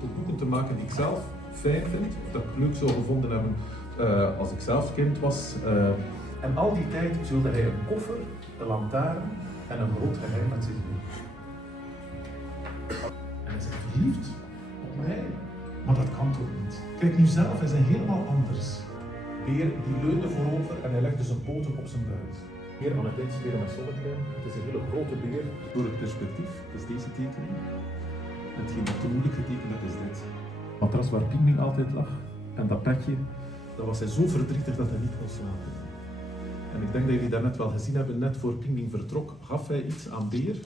de boeken te maken die ik zelf fijn vind, dat ik leuk zou gevonden hebben als ik zelf kind was. En al die tijd zulde hij een koffer, een lantaarn en een groot geheim met zich mee. En hij is verliefd op mij. Maar dat kan toch niet? Kijk, nu zelf is hij helemaal anders. Beer die leunde voorover en hij legde zijn poten op zijn buik. Hier aan het inspelen met zonnecrème. Het is een hele grote beer. Door het perspectief, dat is deze tekening. En hetgeen dat te moeilijk getekend heb, is dit. Het matras waar Pingwing altijd lag. En dat bedje, dat was hij zo verdrietig dat hij niet kon slapen. En ik denk dat jullie daarnet wel gezien hebben, net voor Pingwing vertrok, gaf hij iets aan Beer.